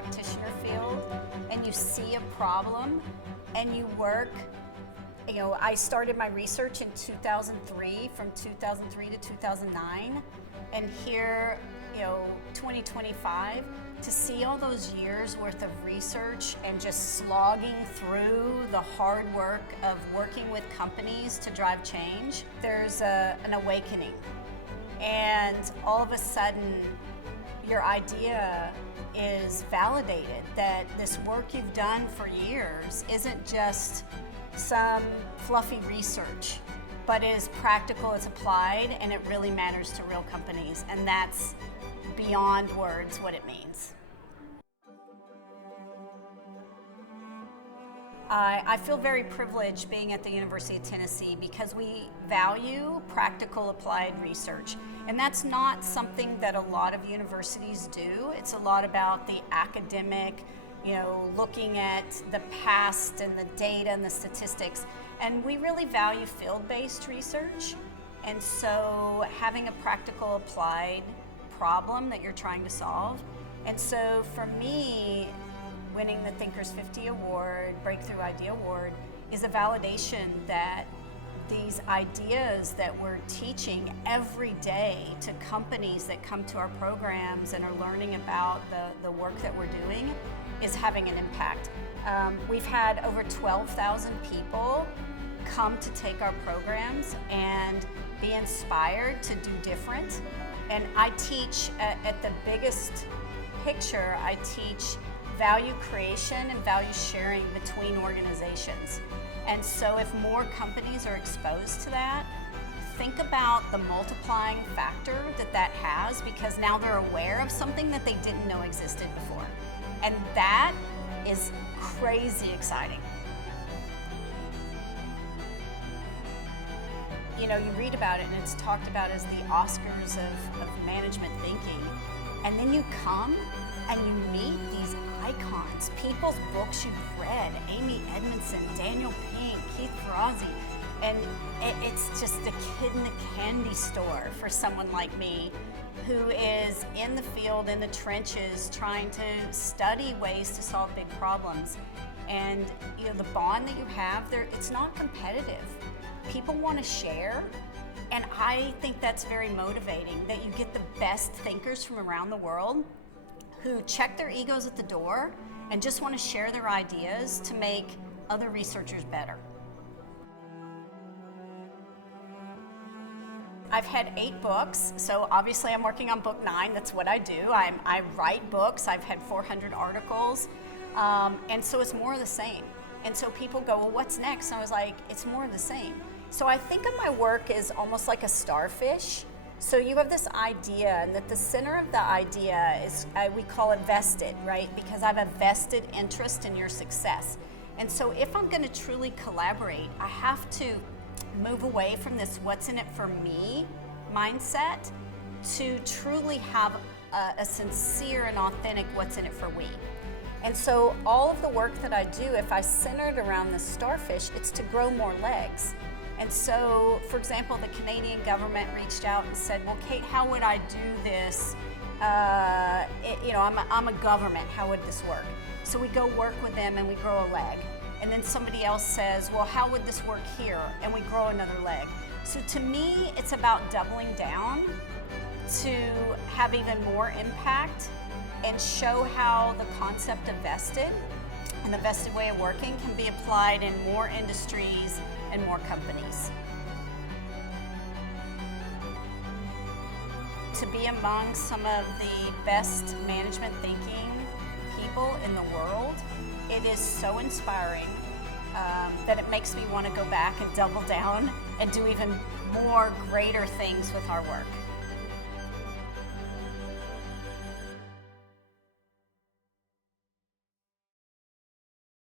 practitioner field and you see a problem and you work, I started my research in 2003, from 2003 to 2009, and here, 2025, to see all those years worth of research and just slogging through the hard work of working with companies to drive change, there's an awakening. And all of a sudden, your idea is validated, that this work you've done for years isn't just some fluffy research, but is practical, it's applied, and it really matters to real companies. And that's beyond words what it means. I feel very privileged being at the University of Tennessee because we value practical applied research. And that's not something that a lot of universities do. It's a lot about the academic, looking at the past and the data and the statistics. And we really value field-based research. And so having a practical applied problem that you're trying to solve. And so for me, winning the Thinkers50 Award, Breakthrough Idea Award, is a validation that these ideas that we're teaching every day to companies that come to our programs and are learning about the work that we're doing is having an impact. We've had over 12,000 people come to take our programs and be inspired to do different. And I teach, at the biggest picture, I teach value creation and value sharing between organizations. And so if more companies are exposed to that, think about the multiplying factor that has, because now they're aware of something that they didn't know existed before. And that is crazy exciting. You read about it and it's talked about as the Oscars of management thinking. And then you come and you meet these icons, people's books you've read, Amy Edmondson, Daniel Pink, Keith Ferrazzi, and it's just a kid in the candy store for someone like me who is in the field, in the trenches, trying to study ways to solve big problems. And the bond that you have there, it's not competitive. People want to share, and I think that's very motivating, that you get the best thinkers from around the world who check their egos at the door and just want to share their ideas to make other researchers better. I've had 8 books, so obviously I'm working on book 9, that's what I do. I write books, I've had 400 articles, and so it's more of the same. And so people go, well, what's next? And I was like, it's more of the same. So I think of my work as almost like a starfish. So you have this idea, and that the center of the idea is, we call it vested, right? Because I have a vested interest in your success. And so if I'm going to truly collaborate, I have to move away from this what's in it for me mindset to truly have a sincere and authentic what's in it for we. And so all of the work that I do, if I center it around this starfish, it's to grow more legs. And so, for example, the Canadian government reached out and said, well, Kate, how would I do this? I'm a government, how would this work? So we go work with them and we grow a leg. And then somebody else says, well, how would this work here? And we grow another leg. So to me, it's about doubling down to have even more impact and show how the concept of vested and the vested way of working can be applied in more industries and more companies. To be among some of the best management thinking people in the world, it is so inspiring that it makes me want to go back and double down and do even more greater things with our work.